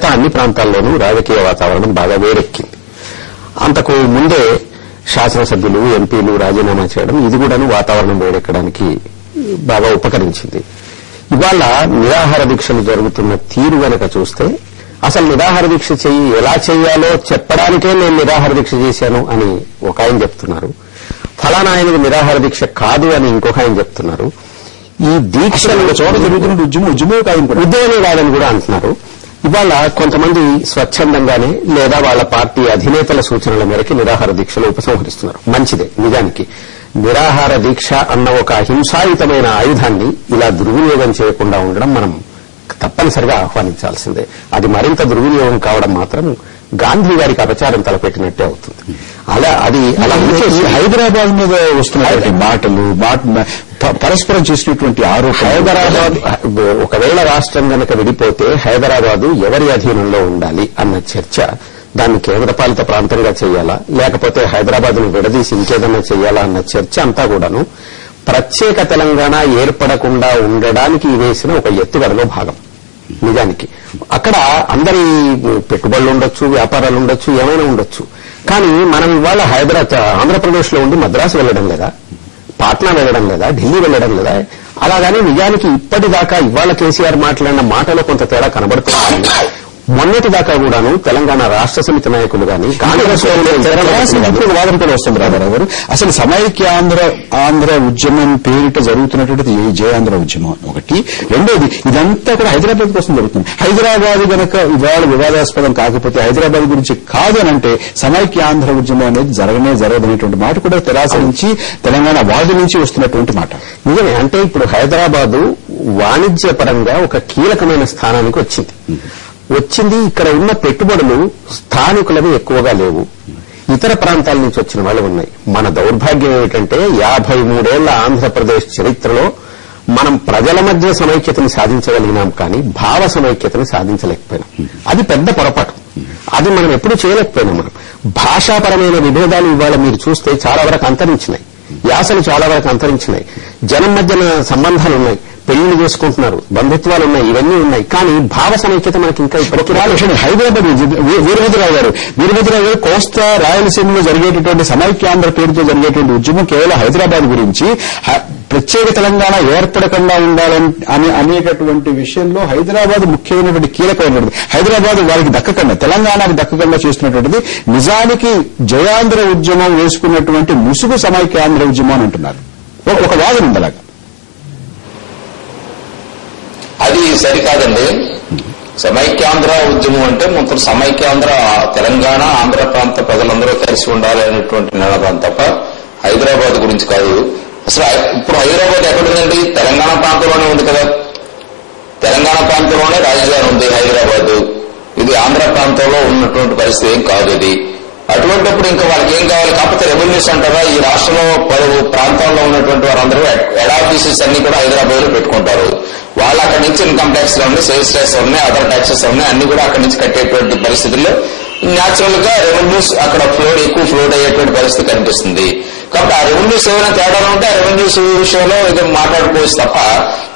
మిగతా అన్ని ప్రాంతాల్లోనూ రాజకీయ వాతావరణం బాగా వేడెక్కింది. అంతకు ముందే శాసనసభ్యులు, ఎంపీలు రాజీనామా చేయడం, ఇది కూడాను వాతావరణం వేడెక్కడానికి బాగా ఉపకరించింది. ఇవాళ నిరాహార దీక్షలు జరుగుతున్న తీరు గనక చూస్తే అసలు నిరాహార దీక్ష ఎలా చేయాలో చెప్పడానికే నేను నిరాహార దీక్ష చేశాను అని ఒక ఆయన చెప్తున్నారు. ఫలానా ఆయనకు నిరాహార దీక్ష కాదు అని ఇంకొక ఆయన చెప్తున్నారు. ఈ దీక్ష చోట జరుగుతున్న ఉద్యమమే కాదని కూడా అంటున్నారు. ఇవాళ కొంతమంది స్వచ్ఛందంగానే లేదా వాళ్ళ పార్టీ అధినేతల సూచనల మేరకు నిరాహార దీక్షలు ఉపసంహరిస్తున్నారు. మంచిదే. నిజానికి నిరాహార దీక్ష అన్న ఒక హింసాయుతమైన ఆయుధాన్ని ఇలా దుర్వినియోగం చేయకుండా ఉండడం మనం తప్పనిసరిగా ఆహ్వానించాల్సిందే. అది మరింత దుర్వినియోగం కావడం మాత్రం గాంధీ గారికి అపచారం తలపెట్టినట్టే అవుతుంది. అలా హైదరాబాద్ మీద వస్తున్నటువంటి మాటలు పరస్పరం చేసినటువంటి ఆరోపణ, హైదరాబాద్ ఒకవేళ రాష్ట్రం గనక విడిపోతే హైదరాబాదు ఎవరి అధీనంలో ఉండాలి అన్న చర్చ, దాన్ని కేంద్రపాలిత ప్రాంతంగా చేయాలా లేకపోతే హైదరాబాద్ను విడదీసి ఇంకేదన్నా చేయాలా అన్న చర్చ అంతా కూడాను ప్రత్యేక తెలంగాణ ఏర్పడకుండా ఉండడానికి వేసిన ఒక ఎత్తుగడలో భాగం. నిజానికి అక్కడ అందరి పెట్టుబడులు ఉండొచ్చు, వ్యాపారాలు ఉండొచ్చు, ఏమైనా ఉండొచ్చు. కానీ మనం ఇవాళ ఆంధ్రప్రదేశ్ లో ఉండి మద్రాసు వెళ్లడం లేదా, పాట్నా వెళ్లడం లేదా, ఢిల్లీ వెళ్లడం లేదా? అలాగని నిజానికి ఇప్పటిదాకా ఇవాళ కేసీఆర్ మాట్లాడిన మాటలో కొంత తేడా కనబడుతుంది. మొన్నటిదాకా కూడాను తెలంగాణ రాష్ట్ర సమితి నాయకులు గాని కాంగ్రెస్ వాదన కూడా వస్తుంది రామారావు గారు. అసలు సమైక్యాంధ్ర ఉద్యమం పేరిట జరుగుతున్నటువంటిది జయాంధ్ర ఉద్యమం ఒకటి. రెండోది ఇదంతా కూడా హైదరాబాద్ కోసం జరుగుతుంది. హైదరాబాద్ గనక ఇవాళ వివాదాస్పదం కాకపోతే, హైదరాబాద్ గురించి కాదు అనంటే సమైక్యాంధ్ర ఉద్యమం అనేది జరగదనేటువంటి మాట కూడా తెరాస నుంచి, తెలంగాణ వాదు నుంచి వస్తున్నటువంటి మాట. నిజమే. అంటే ఇప్పుడు హైదరాబాదు వాణిజ్యపరంగా ఒక కీలకమైన స్థానానికి వచ్చింది. ఇక్కడ ఉన్న పెట్టుబడులు స్థానికులను ఎక్కువగా లేవు, ఇతర ప్రాంతాల నుంచి వచ్చిన వాళ్ళు ఉన్నాయి. మన దౌర్భాగ్యం ఏమిటంటే 53 ఏళ్ల ఆంధ్రప్రదేశ్ చరిత్రలో మనం ప్రజల మధ్య సమైక్యతను సాధించగలిగినాం, కానీ భావ సమైక్యతను సాధించలేకపోయినాం. అది పెద్ద పొరపాటు. అది మనం ఎప్పుడూ చేయలేకపోయినాం. మనం భాషాపరమైన విభేదాలు ఇవాళ మీరు చూస్తే చాలా వరకు అంతరించినాయి, యాసలు చాలా వరకు అంతరించినాయి, జనం మధ్యన సంబంధాలున్నాయి, పెళ్లిళ్ళు చేసుకుంటున్నారు, బంధుత్వాలు ఉన్నాయి, ఇవన్నీ ఉన్నాయి. కానీ భావ సమైక్యత మనకి ఇంకా ఇప్పటికీ రాలేదు. హైదరాబాద్ వీరభద్రరావు గారు కోస్తా రాయలసీమలో జరిగేటటువంటి సమైక్యాంధ్ర పేరుతో జరిగేటువంటి ఉద్యమం కేవలం హైదరాబాద్ గురించి, ప్రత్యేక తెలంగాణ ఏర్పడకుండా ఉండాలని అనేటటువంటి విషయంలో హైదరాబాద్ ముఖ్యమైనటువంటి కీలకమైనటువంటి, హైదరాబాద్ వారికి దక్కకుండా, తెలంగాణకు దక్కకుండా చేస్తున్నటువంటిది నిజానికి జయాంధ్ర ఉద్యమం వేసుకున్నటువంటి ముసుగు సమైక్యాంధ్ర ఉద్యమం అని అంటున్నారు. ఒక వాదన ఉంది అలాగా. అది సరికాదండి. సమైక్యాంధ్ర ఉద్యమం అంటే మొత్తం సమైక్యాంధ్ర తెలంగాణ ఆంధ్ర ప్రాంత ప్రజలందరూ కలిసి ఉండాలి అనేటువంటి నినాదం తప్ప హైదరాబాద్ గురించి కాదు. అసలు ఇప్పుడు హైదరాబాద్ ఎక్కడుందండి? తెలంగాణ ప్రాంతంలోనే ఉంది కదా. తెలంగాణ ప్రాంతంలోనే రాజధాని ఉంది హైదరాబాద్. ఇది ఆంధ్ర ప్రాంతంలో ఉన్నటువంటి పరిస్థితి ఏం కాదు. ఇది అటువంటిప్పుడు ఇంకా వాళ్ళకి ఏం కావాలి? కాకపోతే రెవెన్యూస్ అంటారా? ఈ రాష్ట్రంలో పలు ప్రాంతాల్లో ఉన్నటువంటి వారందరూ హెడ్ ఆఫీసెస్ అన్ని కూడా హైదరాబాద్ లో పెట్టుకుంటారు. వాళ్ళు అక్కడి నుంచి ఇన్కమ్ ట్యాక్స్ లో ఉన్నాయి, సేల్స్ ట్యాక్స్ ఉన్నాయి, అదర్ ట్యాక్సెస్ ఉన్నాయి, అన్ని కూడా అక్కడి నుంచి కట్టేటువంటి పరిస్థితుల్లో న్యాచురల్ గా రెవెన్యూస్ అక్కడ ఎక్కువ ఫ్లోట్ అయ్యేటువంటి పరిస్థితి కనిపిస్తుంది. కాబట్టి ఆ రెవెన్యూస్ ఏమైనా తేడాలు ఉంటే ఆ రెవెన్యూస్ విషయంలో ఇది మాట్లాడుకోవచ్చు తప్ప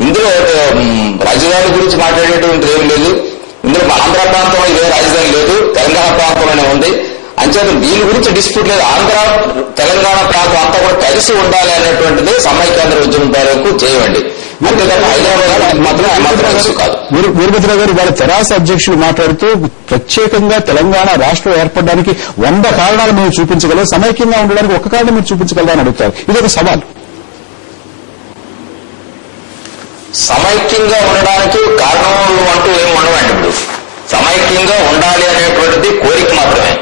ఇందులో రాజధాని గురించి మాట్లాడేటువంటి ఏం లేదు. ఇందులో ఆంధ్ర ప్రాంతంలో ఇదే రాజధాని లేదు, తెలంగాణ ప్రాంతంలోనే ఉంది. అంచేత దీని గురించి డిస్ప్యూట్ లేదు. ఆంధ్ర తెలంగాణ ప్రాంతం అంతా కూడా కలిసి ఉండాలి అనేటువంటిది సమైక్యాంధ్ర ఉద్యమం వరకు చేయండి. అంతేకాదు హైదరాబాద్ మాత్రం కాదు. వీరభద్రరావు గారు వాళ్ళ తెరాస అధ్యక్షులు మాట్లాడుతూ ప్రత్యేకంగా తెలంగాణ రాష్ట్రం ఏర్పడడానికి 100 కారణాలు మేము చూపించగలం, సమైక్యంగా ఉండడానికి ఒక్క కారణం మీరు చూపించగలరా అని అడుగుతారు. ఇది ఒక సవాల్. సమైక్యంగా ఉండడానికి కారణాలు అంటూ ఏమి ఉండవండి. ఇప్పుడు సమైక్యంగా ఉండాలి అనేటువంటిది కోరిక మాత్రమే.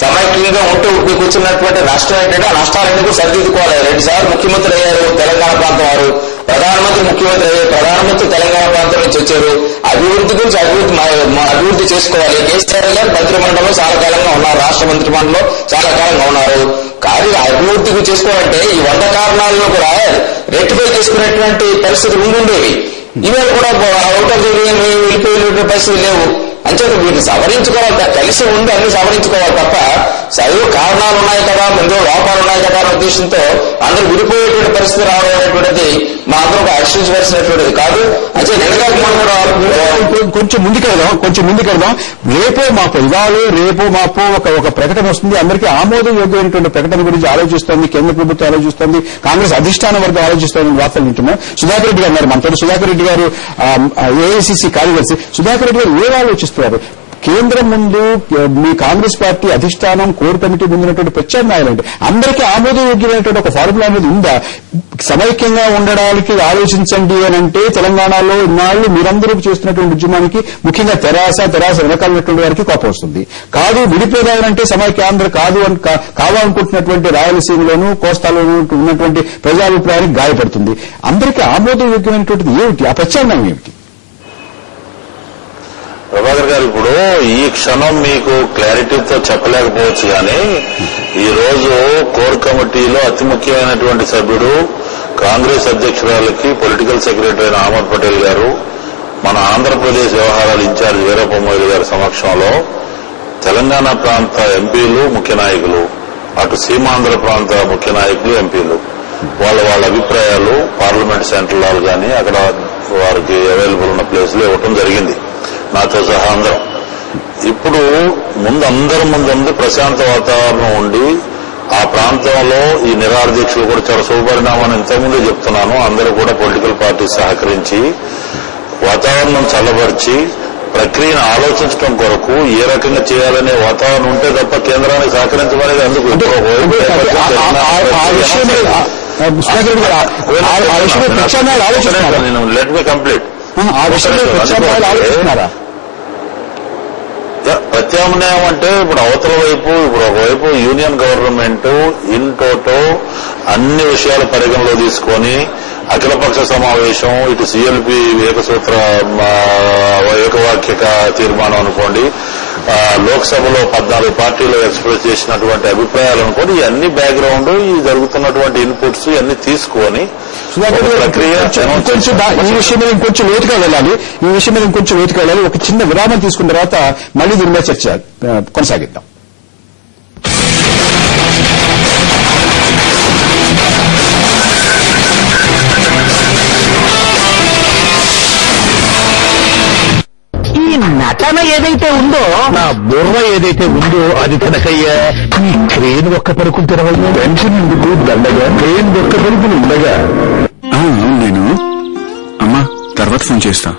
సమైక్యంగా ఉంటూ కూర్చున్నటువంటి రాష్ట్రం ఏంటంటే ఆ నష్టాలన్నీ కూడా సరిదిద్దుకోవాలి. 2 సార్లు ముఖ్యమంత్రి అయ్యారు తెలంగాణ ప్రాంతం వారు, ప్రధానమంత్రి ముఖ్యమంత్రి అయ్యారు, ప్రధానమంత్రి తెలంగాణ ప్రాంతం నుంచి వచ్చారు. అభివృద్ధి గురించి అభివృద్ధి చేసుకోవాలి. కేసీఆర్ గారు మంత్రిమండలిలో చాలా కాలంగా ఉన్నారు, రాష్ట్ర మంత్రిమండలిలో చాలా కాలంగా ఉన్నారు. కానీ అభివృద్ధి చేసుకోవాలంటే ఈ 100 కారణాలను కూడా రెక్టిఫై చేసుకునేటువంటి పరిస్థితులు ఉండేవి. ఇవాళ కూడా అవుట్ ఆఫ్ ది యూనియన్ వెళ్ళిపోయినటువంటి పరిస్థితులు లేవు. అంచేత వీటిని సవరించుకోవాలి, కలిసి ఉండి అన్ని సవరించుకోవాలి తప్ప చదువు కారణాలు ఉన్నాయి కదా, ఇందులో లోపాలు ఉన్నాయి కదా అనే ఉద్దేశంతో అందరూ విడిపోయేటువంటి పరిస్థితి రావడం అనేటువంటిది మా అందరూ హర్షించవలసినటువంటిది కాదు. అంటే కొంచెం ముందుకెళ్దాం. రేపో మాపో రేపో మాపో ఒక ప్రకటన వస్తుంది. అందరికీ ఆమోదయోగ్యమైనటువంటి ప్రకటన గురించి ఆలోచిస్తోంది కేంద్ర ప్రభుత్వం, ఆలోచిస్తోంది కాంగ్రెస్ అధిష్టాన వర్గం ఆలోచిస్తోంది వార్తలు వింటున్నాం. సుధాకర్ రెడ్డి గారు మనతో. సుధాకర్ రెడ్డి గారు ఏఐసిసి కార్యదర్శి. సుధాకర్ రెడ్డి గారు ఏం ఆలోచిస్తున్నారు? కేంద్రం ముందు మీ కాంగ్రెస్ పార్టీ అధిష్టానం కోర్ కమిటీ ముందున్నటువంటి ప్రత్యామ్నాయాలంటే అందరికీ ఆమోదయోగ్యమైనటువంటి ఒక ఫార్ములా అనేది ఉందా? సమైక్యంగా ఉండడానికి ఆలోచించండి అని అంటే తెలంగాణలో ఇన్నాళ్లు మీరందరూ చేస్తున్నటువంటి ఉద్యమానికి ముఖ్యంగా తెరాస వెనకాలన్నటువంటి వారికి కోపం వస్తుంది. కాదు విడిపోదానంటే సమైక్యాంధ్ర కావాలనుకుంటున్నటువంటి రాయలసీమలోనూ కోస్తాలోనూ ఉన్నటువంటి ప్రజాభిప్రాయానికి గాయపడుతుంది. అందరికీ ఆమోదయోగ్యమైనటువంటిది ఏమిటి? ఆ ప్రత్యామ్నాయం ఏమిటి? ప్రభాకర్ గారు, ఇప్పుడు ఈ క్షణం మీకు క్లారిటీతో చెప్పలేకపోవచ్చు, కానీ ఈ రోజు కోర్ కమిటీలో అతి ముఖ్యమైనటువంటి సభ్యుడు కాంగ్రెస్ అధ్యక్షురాలకి పొలిటికల్ సెక్రటరీ అయిన అహ్మద్ పటేల్ గారు మన ఆంధ్రప్రదేశ్ వ్యవహారాల ఇన్ఛార్జ్ వీరప్పమొయిలి గారి సమక్షంలో తెలంగాణ ప్రాంత ఎంపీలు ముఖ్య నాయకులు, అటు సీమాంధ్ర ప్రాంత ముఖ్య నాయకులు ఎంపీలు వాళ్ళ అభిప్రాయాలు పార్లమెంట్ సెంట్రల్ కానీ అక్కడ వారికి అవైలబుల్ ఉన్న ప్లేస్లో ఇవ్వటం జరిగింది, నాతో సహా అందరం. ఇప్పుడు అందరి ముందు ప్రశాంత వాతావరణం ఉండి ఆ ప్రాంతంలో ఈ నిరాదీక్షలు కూడా చాలా శుభపరిణామాన్ని ఇంతకుముందే చెప్తున్నాను. అందరూ కూడా పొలిటికల్ పార్టీ సహకరించి వాతావరణం చల్లబరిచి ప్రక్రియను ఆలోచించడం కొరకు ఏ రకంగా చేయాలనే వాతావరణం ఉంటే తప్ప కేంద్రానికి సహకరించమనేది అందుకు లెట్ మీ కంప్లీట్. ప్రత్యామ్నాయం అంటే ఇప్పుడు అవతల వైపు ఒకవైపు యూనియన్ గవర్నమెంట్ ఇన్ టోటో అన్ని విషయాలు పరిగణలో తీసుకొని అఖిలపక్ష సమావేశం, ఇటు సిఎల్పి ఏకసూత్ర ఏకవాక్యక తీర్మానం అనుకోండి, లోక్సభలో 14 పార్టీలు ఎక్స్ప్రెస్ చేసినటువంటి అభిప్రాయాలు అనుకోండి, ఇవన్నీ బ్యాక్గ్రౌండ్ ఈ జరుగుతున్నటువంటి ఇన్పుట్స్ ఇవన్నీ తీసుకొని ప్రక్రియ ఈ విషయం మీద ఇంకొంచెం లోతుగా వెళ్ళాలి. ఒక చిన్న విరామం తీసుకున్న తర్వాత మళ్లీ దీని మీద చర్చ కొనసాగిద్దాం. నటన ఏదైతే ఉందో, నా బుర్ర ఏదైతే ఉందో అది తినకయ్యా. ఈ క్రేన్ ఒక్క పరుకులు తినవయ్యా. పెన్షన్ ఎందుకు దండగా, క్రేన్ ఒక్క పరుకులు ఉండగా. నేను అమ్మా తర్వాత ఫోన్ చేస్తా.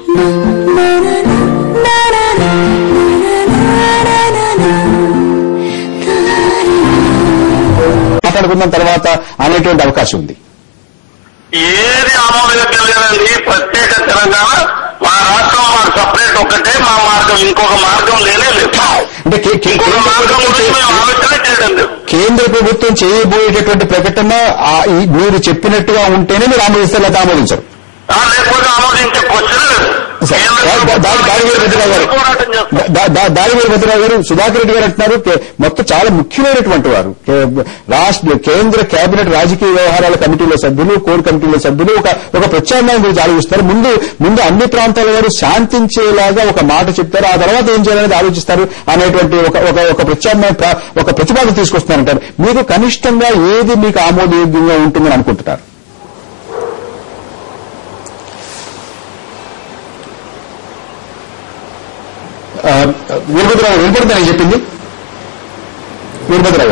మాట్లాడుకుందాం తర్వాత అనేటువంటి అవకాశం ఉంది. ఏది ఆమోదయోగ్యం లేదండి. ప్రత్యేక తెలంగాణ మా రాష్ట్రం మాకు సపరేట్ ఒక్కటే, మా మార్గం ఇంకొక మార్గం లేనే లేదు. అంటే కేంద్ర ప్రభుత్వం చేయబోయేటటువంటి ప్రకటన మీరు చెప్పినట్టుగా ఉంటేనే మీరు ఆమోదిస్తారు, లేదా ఆమోదించరు? లేకపోతే ఆమోదించే క్వశ్చన్ లేదు. దాడివేలు భద్రరావు గారు, సుధాకర్ రెడ్డి గారు అంటున్నారు మొత్తం చాలా ముఖ్యమైనటువంటి వారు, కేంద్ర కేబినెట్ రాజకీయ వ్యవహారాల కమిటీలో సభ్యులు, కోర్ కమిటీలో సభ్యులు ఒక ప్రత్యామ్నాయం గురించి ఆలోచిస్తారు. ముందు అన్ని ప్రాంతాల వారు శాంతించేలాగా ఒక మాట చెప్తారు, ఆ తర్వాత ఏం చేయాలనేది ఆలోచిస్తారు అనేటువంటి ఒక ప్రత్యామ్నాయం, ఒక ప్రతిపాదన తీసుకొస్తున్నారంటారు. మీకు కనిష్టంగా ఏది మీకు ఆమోదయోగ్యంగా ఉంటుందని అనుకుంటున్నారు? వీరభద్రరావు వినపడుతుందని చెప్పింది. వీరభద్రరావు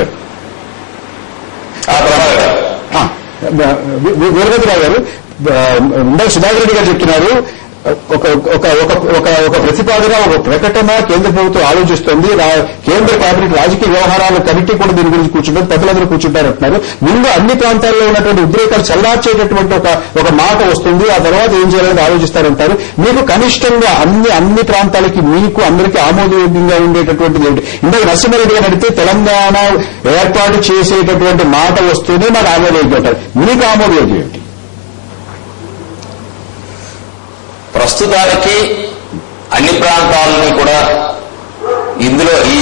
గారు ఇందాక సుధాకర్ రెడ్డి గారు చెప్తున్నారు, ఒక ప్రతిపాదన, ఒక ప్రకటన కేంద్ర ప్రభుత్వం ఆలోచిస్తోంది, కేంద్ర కేబినెట్ రాజకీయ వ్యవహారాల కమిటీ కూడా దీని గురించి కూర్చుంటారు, పెద్దలందరూ కూర్చుంటారు అంటున్నారు. ముందు అన్ని ప్రాంతాల్లో ఉన్నటువంటి ఉద్రేకాలు చల్లార్చేటటువంటి ఒక మాట వస్తుంది, ఆ తర్వాత ఏం చేయాలని ఆలోచిస్తారంటారు. మీకు కనిష్టంగా అన్ని ప్రాంతాలకి మీకు అందరికీ ఆమోదయోగ్యంగా ఉండేటటువంటిది ఏమిటి? ఇందాక నరసింహారెడ్డి గారు అడిగితే తెలంగాణ ఏర్పాటు చేసేటటువంటి మాట వస్తూనే మాకు ఆమోదయోగ్యం అంటారు. మీకు ఆమోదయోగ్యం ఏమిటి? ప్రస్తుతానికి అన్ని ప్రాంతాలని కూడా ఇందులో ఈ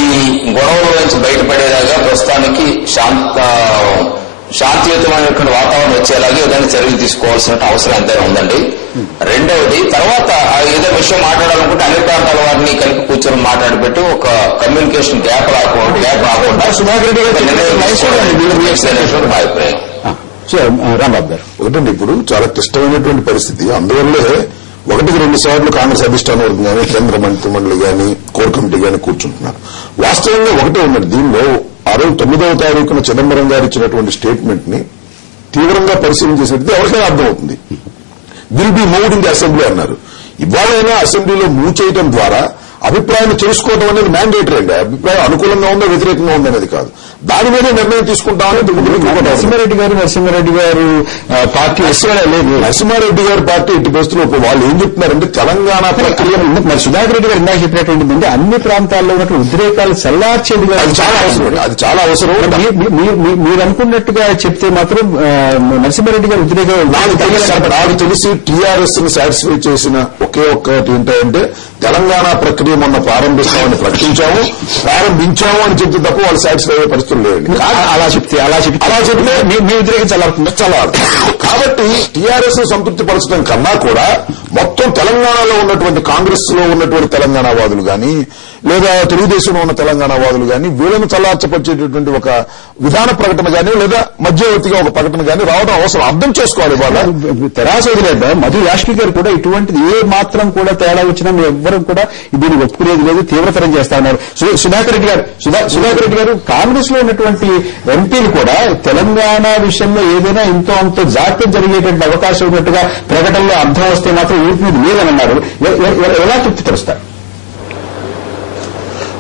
గొడవల నుంచి బయటపడేలాగా ప్రస్తుతానికి శాంతియుతమైనటువంటి వాతావరణం వచ్చేలాగే ఏదైనా చర్యలు తీసుకోవాల్సిన అవసరం ఎంతైనా ఉందండి. రెండవది, తర్వాత ఏదో విషయం మాట్లాడాలనుకుంటే అన్ని ప్రాంతాల వారిని కలిపి కూర్చొని మాట్లాడిపెట్టి ఒక కమ్యూనికేషన్ గ్యాప్ రాకుండా సుధాకర్ రెడ్డి గారు మా అభిప్రాయం. రాంబాబు గారు, ఒకటండి, ఇప్పుడు చాలా క్లిష్టమైనటువంటి పరిస్థితి. అందువల్లే 1-2 సార్లు కాంగ్రెస్ అధిష్టాన వర్గం కానీ, కేంద్ర మంత్రి మండలి కానీ, కోర్ కమిటీ కానీ కూర్చుంటున్నారు. వాస్తవంగా ఒకటే ఉన్నది, దీనిలో ఆ రోజు 9వ తారీఖున చిదంబరం గారు ఇచ్చినటువంటి స్టేట్మెంట్ ని తీవ్రంగా పరిశీలన చేసేది ఎవరికైనా అర్థమవుతుంది. Will be moved in the assembly అన్నారు. ఇవాళైనా అసెంబ్లీలో మూవ్ చేయడం ద్వారా అభిప్రాయాన్ని తెలుసుకోవడం అనేది మ్యాండేటరీ అండి. అభిప్రాయం అనుకూలంగా ఉందో వ్యతిరేకంగా ఉందో అనేది కాదు, దాని మీదే నిర్ణయం తీసుకుంటామని నరసింహారెడ్డి గారు పార్టీ లేదు. నరసింహారెడ్డి గారి పార్టీ ఇటు పరిస్థితుల్లో వాళ్ళు ఏం చెప్తున్నారంటే తెలంగాణ ప్రక్రియ మరి సుధాకర్ రెడ్డి గారు ఇందాక చెప్పినటువంటి అన్ని ప్రాంతాల్లో ఉన్నటువంటి ఉద్రేకాలు చల్లార్చేది అది చాలా అవసరం. అది చాలా అవసరం. మీరు అనుకున్నట్టుగా చెప్తే మాత్రం నరసింహారెడ్డి గారు ఉద్రేకాలు నాకు తెలిసి టీఆర్ఎస్ ని సాటిస్ఫై చేసిన ఒకే ఒక్కటి ఏంటంటే తెలంగాణ ప్రక్రియ మొన్న ప్రారంభిస్తామని ప్రారంభించాము అని చెప్తే తప్ప వాళ్ళు సాటిస్ఫై అయ్యే పరిస్థితులు లేవండి. అలా చెప్తే మీ ఉద్రేకం చల్లారుతుంది. కాబట్టి టీఆర్ఎస్ ను సంతృప్తి పరచడం కన్నా కూడా మొత్తం తెలంగాణలో ఉన్నటువంటి కాంగ్రెస్ లో ఉన్నటువంటి తెలంగాణ వాదులు గాని, లేదా తెలుగుదేశంలో ఉన్న తెలంగాణ వాదులు గాని వీళ్ళను చల్లార్చపరిచేటటువంటి ఒక విధాన ప్రకటన గాని, లేదా మధ్యవర్తిగా ఒక ప్రకటన గాని రావడం అవసరం. అర్థం చేసుకోవాలి. వాళ్ళ తెరాస వదిలేద్దాం. మధు యాష్కి గారు కూడా ఇటువంటిది ఏ మాత్రం కూడా తేడా వచ్చినా మీ ఎవ్వరం కూడా దీన్ని ఒప్పుకునేది లేదు, తీవ్రతరం చేస్తా ఉన్నారు. సుధాకర్ రెడ్డి గారు కాంగ్రెస్ లో ఉన్నటువంటి ఎంపీలు కూడా తెలంగాణ విషయంలో ఏదైనా ఇంతో అంతో జాప్యం జరిగేటువంటి అవకాశం ఉన్నట్టుగా ప్రకటనలో అర్థం వస్తే మాత్రం ఊరికి మీద లేదని అన్నారు. ఎలా తృప్తిపరుస్తారు?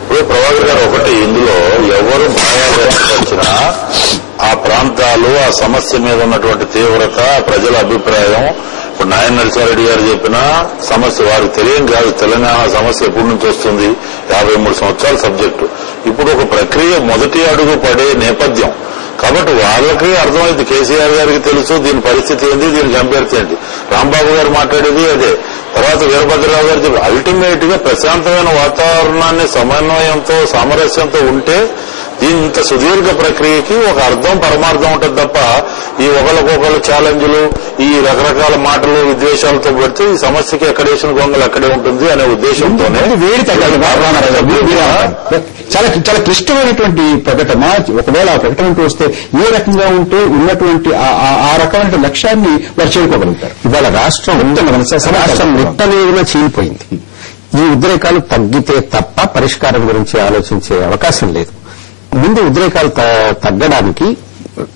ఇప్పుడు ప్రభాకర్ గారు, ఒకటి, ఇందులో ఎవరు భావాలు వచ్చినా ఆ ప్రాంతాలు, ఆ సమస్య మీద ఉన్నటువంటి తీవ్రత, ప్రజల అభిప్రాయం, ఇప్పుడు నాయన నరసింహారెడ్డి గారు చెప్పిన సమస్య వారికి తెలియని కాదు. తెలంగాణ సమస్య ఎప్పటి నుంచి వస్తుంది, 53 సంవత్సరాల సబ్జెక్టు. ఇప్పుడు ఒక ప్రక్రియ మొదటి అడుగు పడే నేపథ్యం కాబట్టి వాళ్ళకి అర్థమైంది. కేసీఆర్ గారికి తెలుసు దీని పరిస్థితి ఏంటి, దీనికి అభ్యర్థి ఏంటి. రాంబాబు గారు మాట్లాడేది అదే. తర్వాత వీరభద్రరావు గారు చెప్పి అల్టిమేట్ గా ప్రశాంతమైన వాతావరణాన్ని సమన్వయంతో, సామరస్యంతో ఉంటే దీని ఇంత సుదీర్ఘ ప్రక్రియకి ఒక అర్థం, పరమార్థం ఉంటుంది తప్ప ఈ ఒకరికొకరు ఛాలెంజ్లు, ఈ రకరకాల మాటలు, విద్వేషాలతో పెడితే ఈ సమస్యకి ఎక్కడేసిన గొంగలు అక్కడే ఉంటుంది అనే ఉద్దేశంతోనే వేడి తగ్గాలి. చాలా చాలా క్లిష్టమైనటువంటి ప్రకటన. ఒకవేళ ఆ ప్రకటన వస్తే ఏ రకంగా ఉంటే ఉన్నటువంటి ఆ రకమైన లక్ష్యాన్ని వారు చేరుకోగలుగుతారు. ఇవాళ రాష్ట్రం నిట్టలేదుగా చీలిపోయింది. ఈ ఉద్రేకాలు తగ్గితే తప్ప పరిష్కారం గురించి ఆలోచించే అవకాశం లేదు. ముందు ఉద్రేకాలు తగ్గడానికి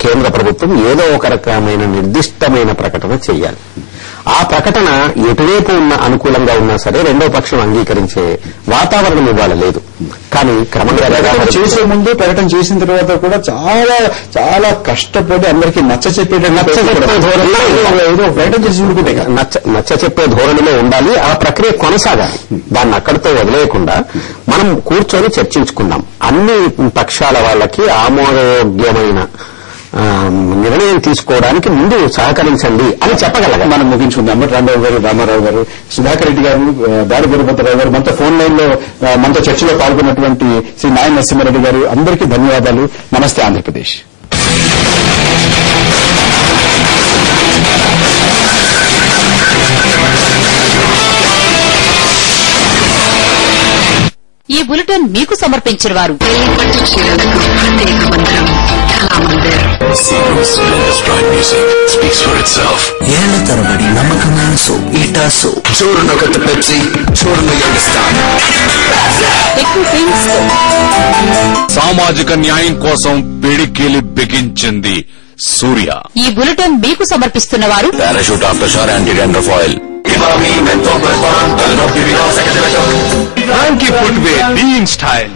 కేంద్ర ప్రభుత్వం ఏదో ఒక రకమైన నిర్దిష్టమైన ప్రకటన చేయాలి. ఆ ప్రకటన ఎటువైపు ఉన్న అనుకూలంగా ఉన్నా సరే రెండో పక్షం అంగీకరించే వాతావరణం ఇవాళ లేదు. కానీ క్రమంగా చేసే ముందు, ప్రకటన చేసిన తర్వాత కూడా చాలా చాలా కష్టపడి అందరికీ నచ్చ చెప్పే ధోరణిలో ఉండాలి. ఆ ప్రక్రియ కొనసాగాలి. దాన్ని అక్కడితో వదిలేయకుండా మనం కూర్చొని చర్చించుకుందాం. అన్ని పక్షాల వాళ్ళకి ఆమోదయోగ్యమైన నిర్ణయం తీసుకోవడానికి ముందు సహకరించండి అని చెప్పగలగా మనం ముగించుకుందాం. రామారావు గారు, సుధాకర్ రెడ్డి గారు, దాడి వీరభద్రరావు గారు మనతో ఫోన్ లైన్ లో మనతో చర్చలో పాల్గొన్నటువంటి శ్రీ నాయన నరసింహారెడ్డి గారు, అందరికీ ధన్యవాదాలు. నమస్తే ఆంధ్రప్రదేశ్. ఈ బులెటిన్ మీకు సమర్పించిన వారు ఏళ్ల తరబడి నమ్మకమైన సోప్, ఈటా సోప్. చూడను ఒక పెప్సీ, చూడను సామాజిక న్యాయం కోసం పిడికిలి బిగించింది సూర్య. ఈ బులెటిన్ మీకు సమర్పిస్తున్న వారు Parachute after shower anti dandruff oil. Frankie footwear, being style.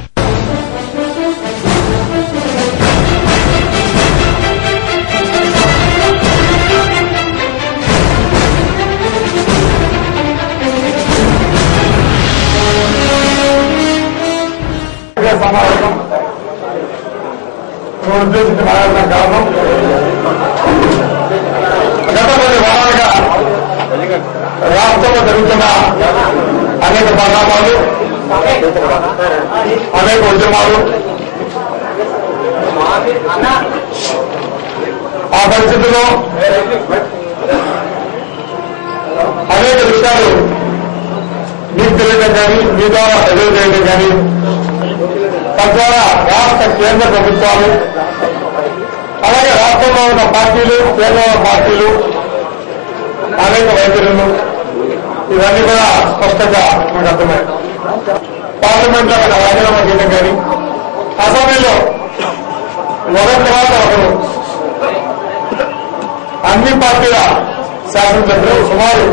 కారణం గత కొన్ని వారాలుగా రాష్ట్రంలో జరుగుతున్న అనేక పరిణామాలు, అనేక ఉద్యమాలు, ఆ పరిస్థితుల్లో అనేక విషయాలు మీకు తెలియడం కానీ మీ ద్వారా తెలియజేయడం కానీ తద్వారా రాష్ట్ర కేంద్ర ప్రభుత్వాలు అలాగే రాష్ట్రంలో ఉన్న పార్టీలు కేంద్రంలో పార్టీలు అనేక వైద్యులు ఇవన్నీ కూడా స్పష్టంగా మనకు అర్థమైంది. పార్లమెంట్ లో రాజీనామా చేయడం కానీ అసెంబ్లీలో ఒకరి తర్వాత ఒకరు అన్ని పార్టీల శాసనసభ్యులు సుమారు